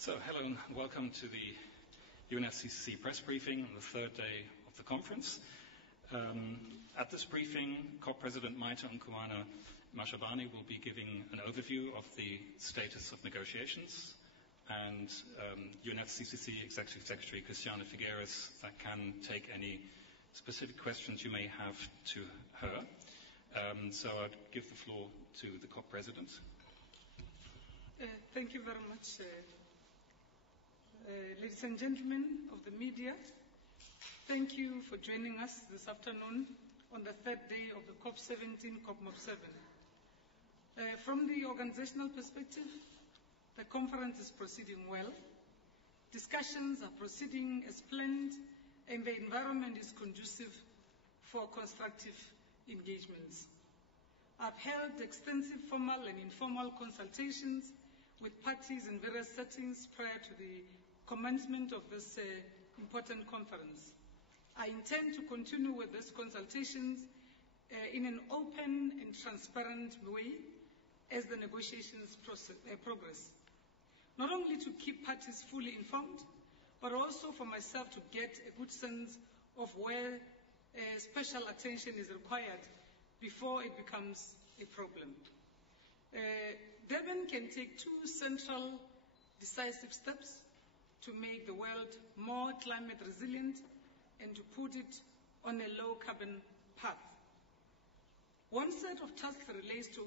So, hello and welcome to the UNFCCC press briefing on the third day of the conference. At this briefing, COP President Maita Nkumana Mashabane will be giving an overview of the status of negotiations, and UNFCCC Executive Secretary Christiana Figueres can take any specific questions you may have to her. So I'd give the floor to the COP President. Thank you very much, ladies and gentlemen of the media. Thank you for joining us this afternoon on the third day of the COP17, COP7. From the organizational perspective, the conference is proceeding well. Discussions are proceeding as planned, and the environment is conducive for constructive engagements. I've held extensive formal and informal consultations with parties in various settings prior to the commencement of this important conference. I intend to continue with these consultations in an open and transparent way as the negotiations progress. Not only to keep parties fully informed, but also for myself to get a good sense of where special attention is required before it becomes a problem. Durban can take two central decisive steps to make the world more climate resilient and to put it on a low carbon path. One set of tasks relates to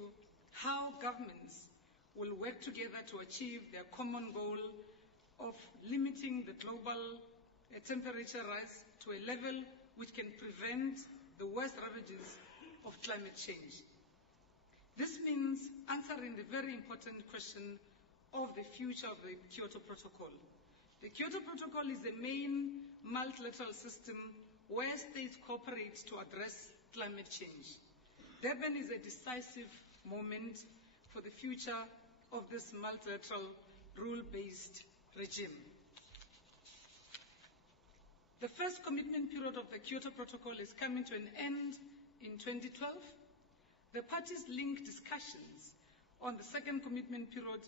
how governments will work together to achieve their common goal of limiting the global temperature rise to a level which can prevent the worst ravages of climate change. This means answering the very important question of the future of the Kyoto Protocol. The Kyoto Protocol is the main multilateral system where states cooperate to address climate change. Durban is a decisive moment for the future of this multilateral rule-based regime. The first commitment period of the Kyoto Protocol is coming to an end in 2012. The parties linked discussions on the second commitment period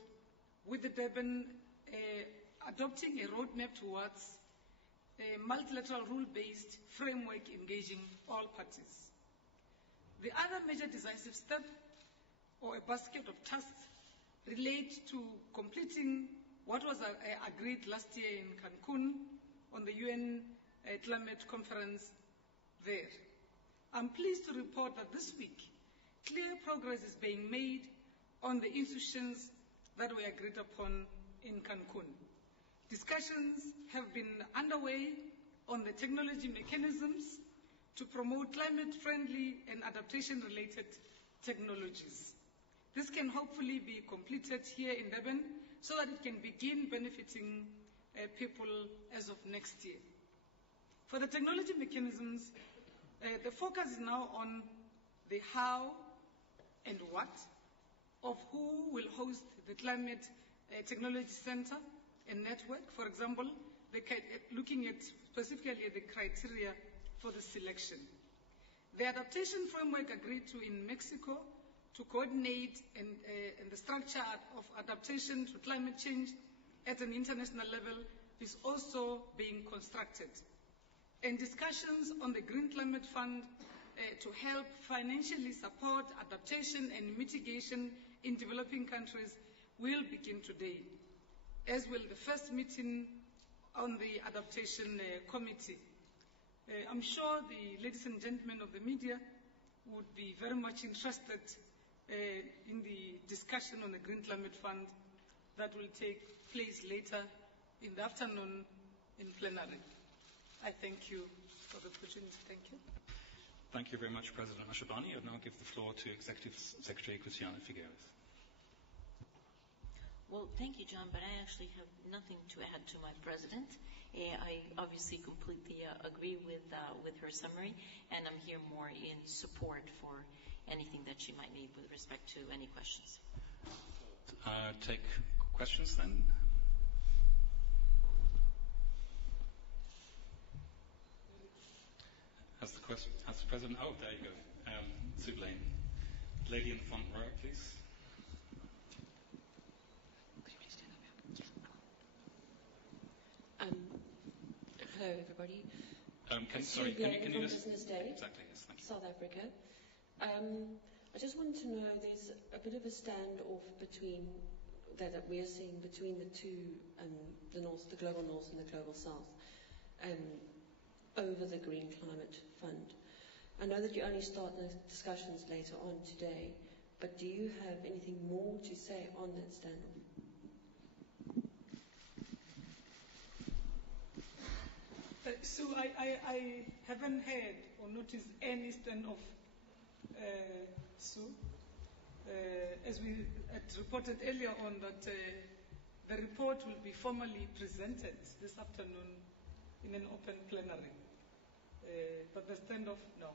with the Durban adopting a roadmap towards a multilateral rule-based framework engaging all parties. The other major decisive step, or a basket of tasks, relate to completing what was agreed last year in Cancun on the UN Climate Conference there. I'm pleased to report that this week, clear progress is being made on the institutions that were agreed upon in Cancun. Discussions have been underway on the technology mechanisms to promote climate-friendly and adaptation-related technologies. This can hopefully be completed here in Durban so that it can begin benefiting people as of next year. For the technology mechanisms, the focus is now on the how and what of who will host the Climate Technology Center and network. For example, looking at specifically at the criteria for the selection. The adaptation framework agreed to in Mexico to coordinate and the structure of adaptation to climate change at an international level is also being constructed. And discussions on the Green Climate Fund to help financially support adaptation and mitigation in developing countries will begin today, as will the first meeting on the Adaptation Committee. I'm sure the ladies and gentlemen of the media would be very much interested in the discussion on the Green Climate Fund that will take place later in the afternoon in plenary. I thank you for the opportunity. Thank you. Thank you very much, President Mashabane. I'll now give the floor to Executive Secretary Christiana Figueres. Well, thank you, John, but I actually have nothing to add to my president. I obviously completely agree with her summary, and I'm here more in support for anything that she might need with respect to any questions. Take questions then. Has the President? Oh, there you go. Sue Blaine. Lady in the front row, please. Hello, everybody. Can you just... Business Day, Exactly, yes, thank you. South Africa. I just want to know, there's a bit of a standoff between that we are seeing between the two, the North, the global North and the global South, over the Green Climate Fund. I know that you only start the discussions later on today, but do you have anything more to say on that standoff? So I haven't heard or noticed any standoff, Sue. As we had reported earlier on that the report will be formally presented this afternoon in an open plenary. But the standoff, no.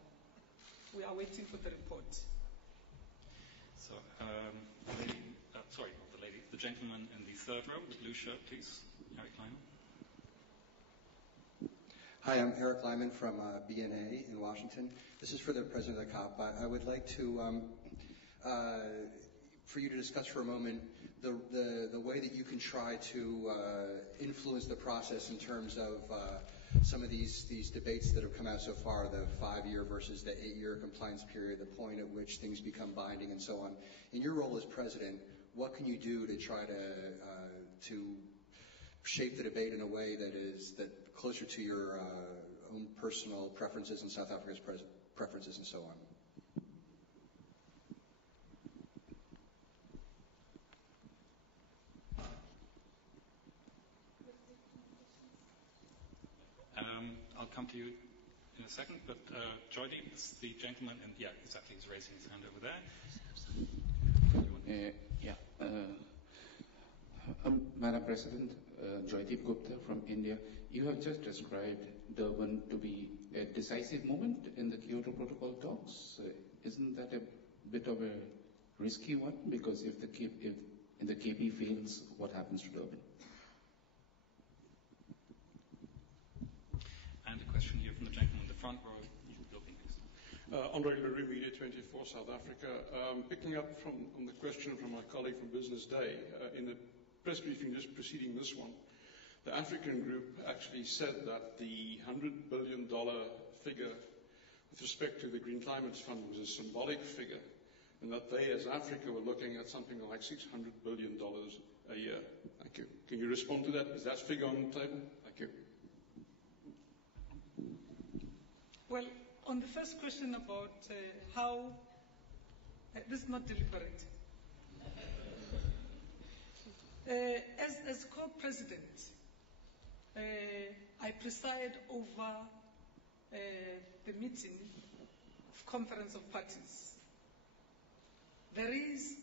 We are waiting for the report. So, the gentleman in the third row, the blue shirt, please. Eric Lyman. Hi, I'm Eric Lyman from BNA in Washington. This is for the president of the COP. I would like to, for you to discuss for a moment the way that you can try to influence the process in terms of some of these debates that have come out so far, the 5-year versus the 8-year compliance period, the point at which things become binding and so on. In your role as president, what can you do to try to shape the debate in a way that is closer to your own personal preferences and South Africa's preferences and so on? I'll come to you in a second, but Joydeep is the gentleman, and yeah, exactly, he's raising his hand over there. Madam President, Joydeep Gupta from India. You have just described Durban to be a decisive moment in the Kyoto Protocol talks. Isn't that a bit of a risky one? Because if the KP fails, what happens to Durban? And a question here from the gentleman in the front row. Andre Leroux, Media 24, South Africa. Picking up on the question from my colleague from Business Day, in the press briefing just preceding this one, the African group actually said that the $100 billion figure with respect to the Green Climate Fund was a symbolic figure, and that they, as Africa, were looking at something like $600 billion a year. Thank you. Can you respond to that? Is that figure on the table? Thank you. Well, on the first question about how, this is not deliberate. As co-president, I preside over the meeting of Conference of Parties. There is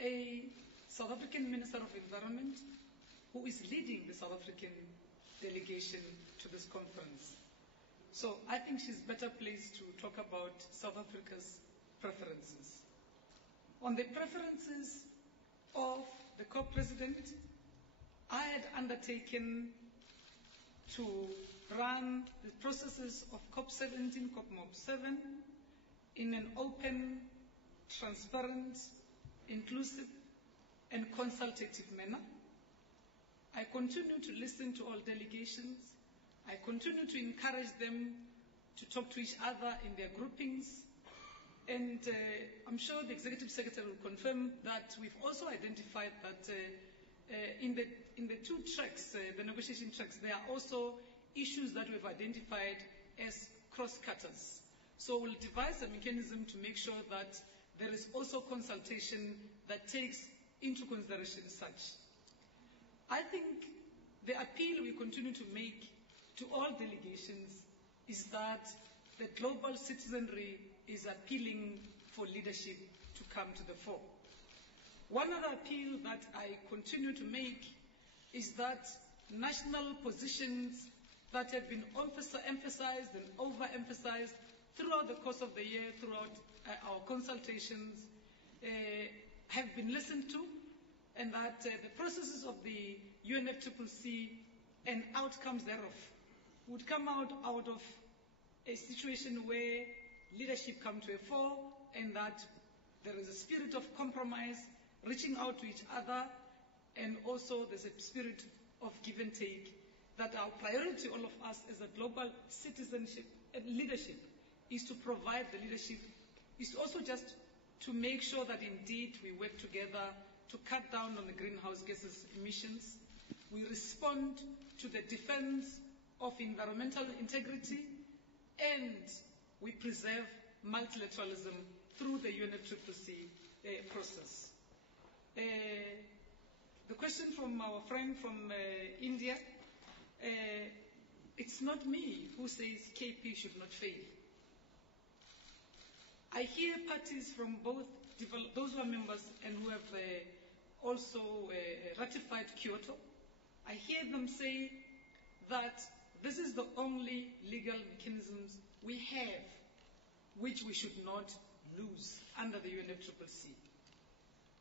a South African Minister of Environment who is leading the South African delegation to this conference. So I think she's better placed to talk about South Africa's preferences. On the preferences of the co-president, I had undertaken to run the processes of COP17, COP7 in an open, transparent, inclusive, and consultative manner. I continue to listen to all delegations. I continue to encourage them to talk to each other in their groupings. And I'm sure the Executive Secretary will confirm that we've also identified that in the two tracks, the negotiation tracks, there are also issues that we've identified as cross-cutters. So we'll devise a mechanism to make sure that there is also consultation that takes into consideration such. I think the appeal we continue to make to all delegations is that the global citizenry is appealing for leadership to come to the fore. One other appeal that I continue to make is that national positions that have been emphasized and overemphasized throughout the course of the year, throughout our consultations, have been listened to, and that the processes of the UNFCCC and outcomes thereof would come out of a situation where leadership come to a fore, and that there is a spirit of compromise, reaching out to each other, and also there's a spirit of give and take that our priority, all of us, as a global citizenship and leadership, is to provide the leadership, is also just to make sure that indeed we work together to cut down on the greenhouse gases emissions. We respond to the defense of environmental integrity, and we preserve multilateralism through the UNFCCC process. The question from our friend from India, it's not me who says KP should not fail. I hear parties from both those who are members and who have also ratified Kyoto. I hear them say that this is the only legal mechanisms we have which we should not lose under the UNFCCC.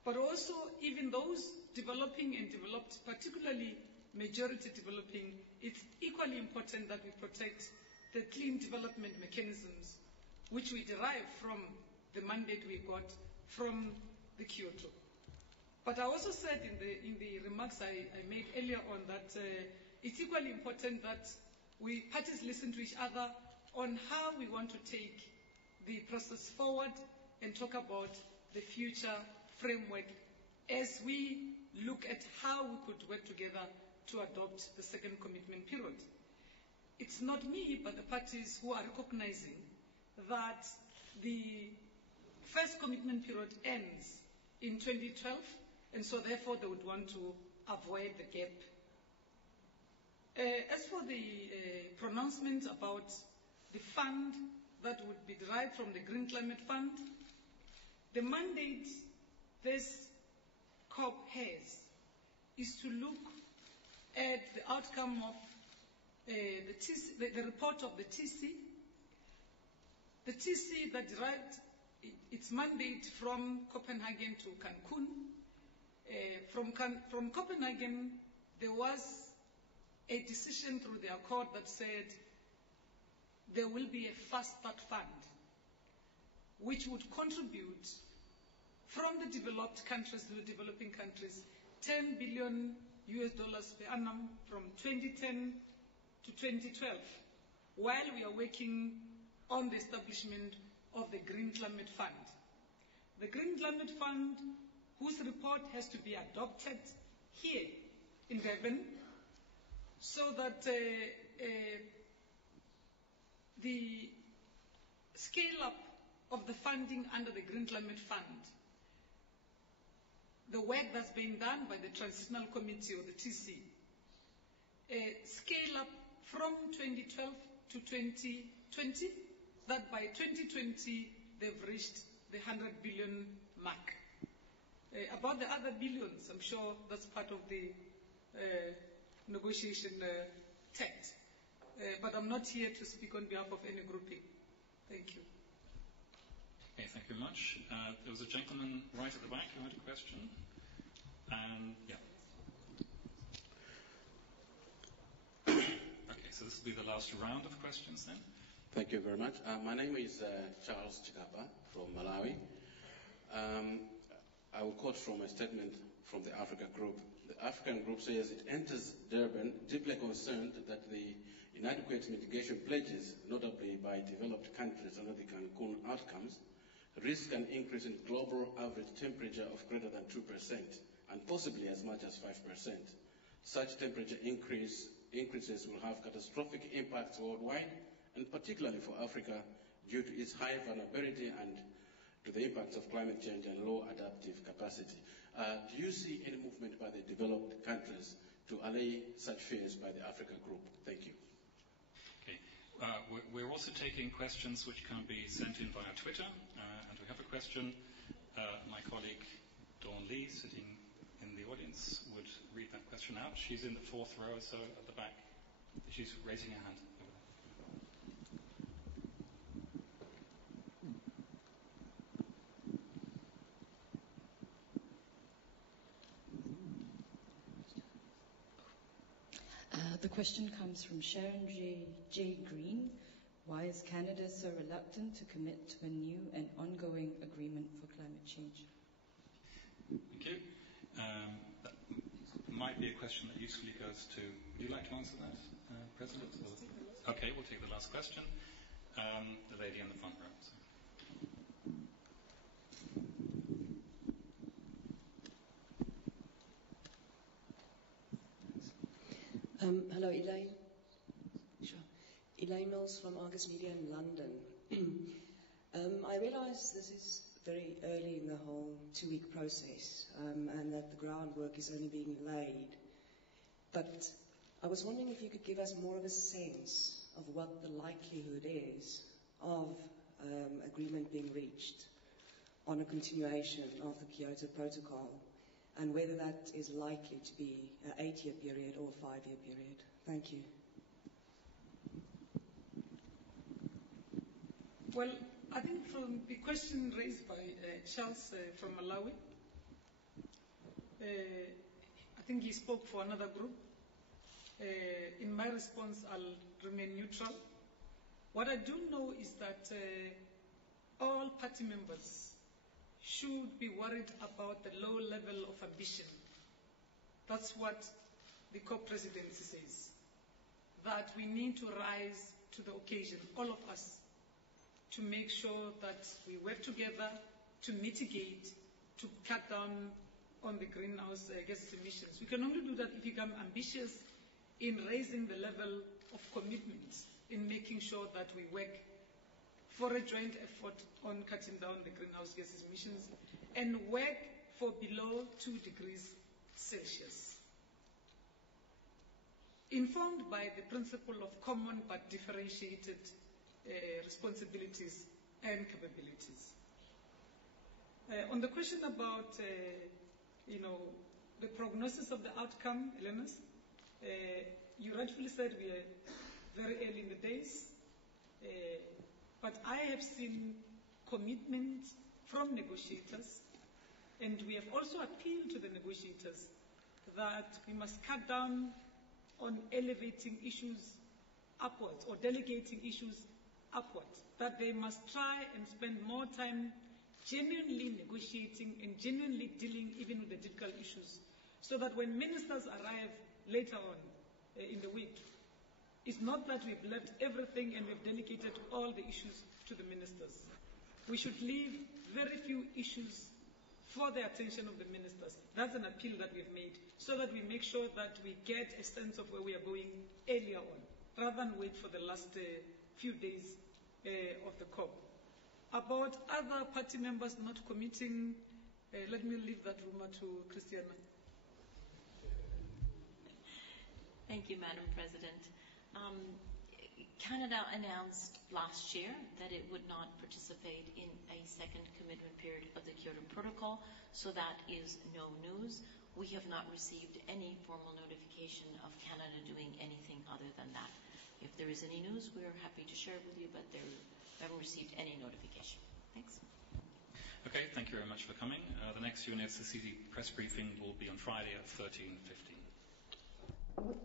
But also, even those developing and developed, particularly majority developing, it's equally important that we protect the clean development mechanisms which we derive from the mandate we got from the Kyoto. But I also said in the remarks I made earlier on that it's equally important that we parties listen to each other on how we want to take the process forward and talk about the future framework as we look at how we could work together to adopt the second commitment period. It's not me, but the parties who are recognizing that the first commitment period ends in 2012, and so therefore they would want to avoid the gap. As for the pronouncement about the fund that would be derived from the Green Climate Fund, the mandate this COP has is to look at the outcome of the report of the TC. The TC that derived its mandate from Copenhagen to Cancun. From Copenhagen, there was a decision through the accord that said there will be a fast start fund which would contribute from the developed countries to the developing countries $10 billion per annum from 2010 to 2012, while we are working on the establishment of the Green Climate Fund. The Green Climate Fund, whose report has to be adopted here in Durban, so that the scale-up of the funding under the Green Climate Fund, the work that's being done by the Transitional Committee or the TC, scale up from 2012 to 2020, that by 2020 they've reached the 100 billion mark. About the other billions, I'm sure that's part of the negotiation text. But I'm not here to speak on behalf of any grouping. Thank you. Okay, thank you very much. There was a gentleman right at the back who had a question. And, yeah. Okay, so this will be the last round of questions then. Thank you very much. My name is Charles Chikapa from Malawi. I will quote from a statement from the Africa Group. The African Group says it enters Durban deeply concerned that the inadequate mitigation pledges, notably by developed countries under the Cancun outcomes, risk an increase in global average temperature of greater than 2% and possibly as much as 5%. Such temperature increases will have catastrophic impacts worldwide, and particularly for Africa, due to its high vulnerability and to the impacts of climate change and low adaptive capacity. Do you see any movement by the developed countries to allay such fears by the Africa Group? Thank you. Okay. We're also taking questions which can be sent in via Twitter, and we have a question. My colleague Dawn Lee, sitting in the audience, would read that question out. She's in the fourth row, so at the back. She's raising her hand. The question comes from Sharon J. Green. Why is Canada so reluctant to commit to a new and ongoing agreement for climate change? Thank you. might be a question that usefully goes to... Would you like to answer that, President? Okay, we'll take the last question. The lady in the front row. Hello, Elaine. Sure. Elaine Mills from Argus Media in London. I realise this is very early in the whole 2-week process, and that the groundwork is only being laid. But I was wondering if you could give us more of a sense of what the likelihood is of agreement being reached on a continuation of the Kyoto Protocol, and whether that is likely to be an 8-year period or a 5-year period. Thank you. Well, I think from the question raised by Charles from Malawi, I think he spoke for another group. In my response, I'll remain neutral. What I do know is that all party members should be worried about the low level of ambition. That's what the co-presidency says, that we need to rise to the occasion, all of us, to make sure that we work together to mitigate, to cut down on the greenhouse gas emissions. We can only do that if we become ambitious in raising the level of commitment, in making sure that we work for a joint effort on cutting down the greenhouse gas emissions and work for below 2 degrees Celsius. Informed by the principle of common but differentiated responsibilities and capabilities. On the question about, the prognosis of the outcome, Elenas, you rightfully said we are very early in the days, but I have seen commitment from negotiators, and we have also appealed to the negotiators that we must cut down on elevating issues upwards or delegating issues upwards, that they must try and spend more time genuinely negotiating and genuinely dealing even with the difficult issues, so that when ministers arrive later on in the week, it's not that we've left everything and we've delegated all the issues to the ministers. We should leave very few issues for the attention of the ministers. That's an appeal that we've made, so that we make sure that we get a sense of where we are going earlier on, rather than wait for the last few days of the COP. About other party members not committing, let me leave that rumor to Christiana. Thank you, Madam President. Canada announced last year that it would not participate in a second commitment period of the Kyoto Protocol, so that is no news. We have not received any formal notification of Canada doing anything other than that. If there is any news, we are happy to share it with you, but we haven't received any notification. Thanks. Okay, thank you very much for coming. The next UNFCCC press briefing will be on Friday at 13:15.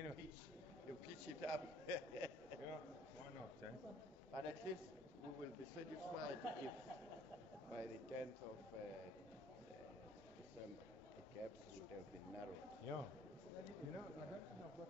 you pitch it up. Why not? Eh? But at least we will be satisfied if by the 10th of December the gaps would have been narrowed. Yeah. I don't think I've got